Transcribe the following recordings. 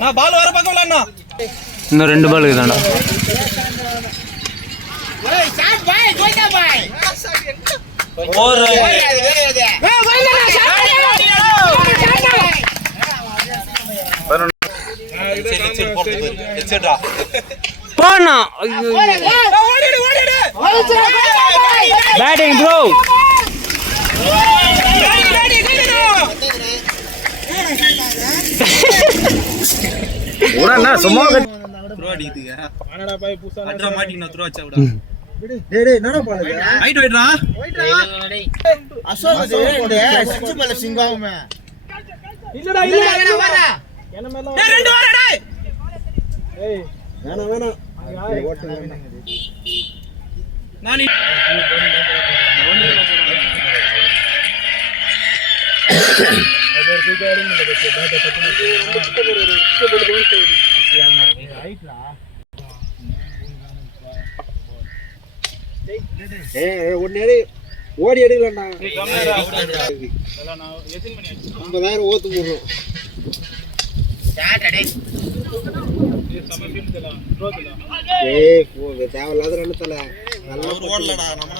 நான் பால் வர பக்கம் இல்ல இன்னும் 2 பால் இருக்குதாண்டா. ஏய் ஷாட் பாய் கோயிட்டா பாய் ஓர் போனா பேட்டிங் ப்ரோ. உடனே சும்மா த்ரோ அடிக்குதுங்க. ஆனடா பாய் புசா அட்ரா மாட்டினா த்ரோ அச்சா விட. டேய் டேய் என்னடா பால் இது? ஹைட் வைட்ரா. டேய் அசோக் டேய் சிக்ஸ் மேல சிங்காவுமே. இல்லடா இல்லடா வரடா. என்ன மேல டேய் ரெண்டு வரடா டேய். ஏய் வேணாம் வேணாம். ஓட்டு வேணாம். நானி अगर कोई गाड़ी में लगे बैठ ஏய் ஒண்ணே ஓடி எடுக்கலடா. 50,000 ஓத்து போறோம். ஸ்டார்ட் டேய். ஏய் தேவையில்லாத ரெண்டு தல. நல்லா ஓடலடா நம்ம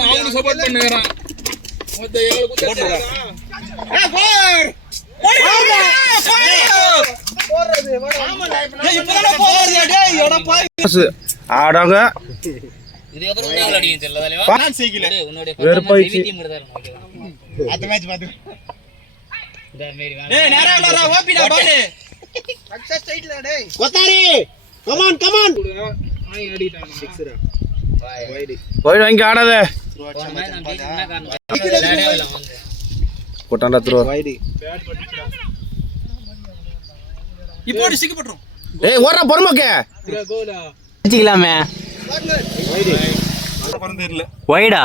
அவனுக்கு சப்போர்ட் பண்ணுங்கறான். மொத்த ஏழு குத்துறா. ஏய் போர் போறது ஏய் இப்போதான் போறது டேய் எடா பாய் ஆடாங்க. இது எதோ உன்னால அடிங்க தெரியல நான் சைக்கிள் உன்னோட வெறுப்பாயிச்சு. அந்த மேட்ச் பாத்து இந்த மேரி டேய் நேரா விளையாடா ஓபிடா பால் சக்சஸ் ஸ்ட்ரைட்ல டேய் கொத்தாரி கம் ஆன் ஆய் அடிட்டான் 6 வைட் வைட் வாங்கி ஆடாத. போட்டான்டா த்ரோ வைட் பேட் பட்டுடா இப்போ டிஸ்க் பண்றோம். ஏய் ஓடுற பொறுமக்கே இங்க கோலா அடிக்கலாமே. வைட் பறந்து இல்ல வைடா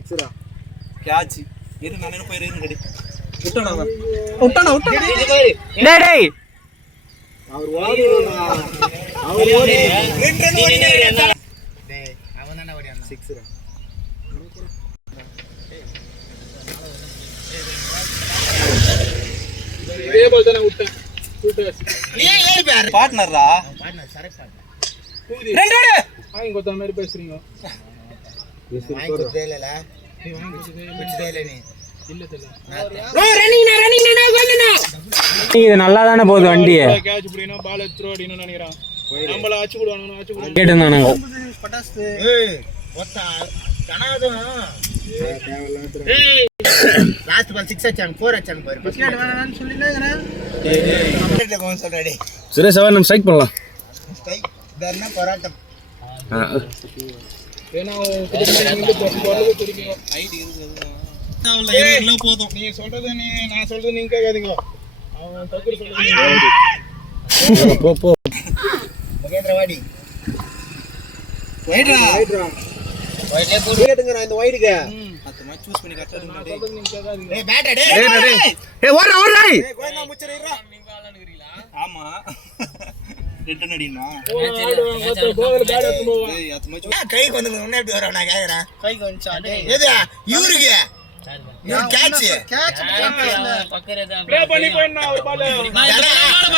6 கேட்ச் இது நானே போய் ரேன் ரெடி விட்டானா டேய் டேய் அவர் ஓடிடா. அவர் ஓடி ரெண்டு ரன் ஓடினா டேய் அவன் தான ஓடியான் 6 இதே பால் தான விட்டேன் நீ ஏறி பாரு பார்ட்னரா பார்ட்னர் சரக் பார்ட்னர் ரெண்டு ரெண்டு வாங்கி கொத்த மாதிரி பேசுறீங்க. வாங்கி கொடுத்தேல நீ வாங்கி கொடுத்தேல நீ இல்ல ரன்னிங் இது நல்லா தானே போகுது வண்டி. கேட்ச் புடினா பால் த்ரோ அடின்னு நினைக்றான். நம்மள ஆச்சு போடுவானுங்க கேட்டேனானுங்க. பட்டாஸ் ஏய் ஒத்தா கனாதோ ஏய் லாஸ்ட் பால் 6 அச்சான் 4 அச்சான் பாரு விக்கெட் வேணாம்னு சொல்லினேங்கறா. டேய் விக்கெட்ல கோன் சொல்றா டேய். சரி சவா நம்ம ஸ்ட்ரைக் பண்ணலாம். ஸ்ட்ரைக் தர்னா போராட்டம். ஏனா இங்க போறது தெரியும். ஐடி இருக்குது. இல்ல போதும். நீ சொல்றது நான் சொல்றது நீங்க கேட்காதீங்க. அவன் தக்குற சொல்றது போ போ மகேந்திரவாடி வைட்ரா வைட்ல போடு கேட்டுங்கடா இந்த வைடுக்கு. அத மேட்ச் சூஸ் பண்ணி கரெக்ட்டா இருங்க டேய். நீங்க கேட்காதீங்க. ஏய் பேட் டேய். டேய் டேய் ஏய் ஓடுற ஓடுற. ஏய் கோயந்தா முச்சறீரா. நீங்க விளையாடுறீங்களா? ஆமா. ரிட்டர்ன் அடினா. கோவல பேட் எடுத்து போவா. ஏய் அத மேட்ச் கை வந்து முன்ன எப்படி வர நான் கேக்குறேன். கை கொஞ்சா டேய். எது இவருக்கு யூ கேட்ச் ப்ளே பண்ணி போயினா ஒரு பால்.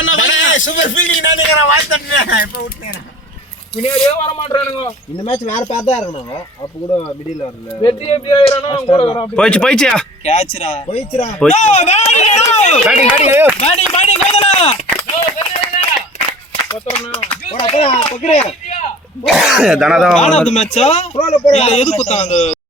நான் பண்ணா சூப்பர் ஃபீல்டிங் நானேங்கற வாய்த்தட்டேன் இப்ப விட்டேன். பின்னாடியே வர மாட்டறானுங்க. இந்த மேட்ச் வேற பாத்தா இருக்கணும். அப்ப கூட மிடில்ல வரல. வெற்றி எப்படி ஆயிரானோ கூட வரான். போயிச்சியா கேட்ச்ரா போயிச்சுடா. பேட்டிங் பேட்டிங் ஐயோ பேட்டிங் கோதனா. கொத்தறனா. போடா போடா பக்கறே. தானா ஆன் ஆஃப் தி மேட்சா? இல்ல எது குத்தான் அந்த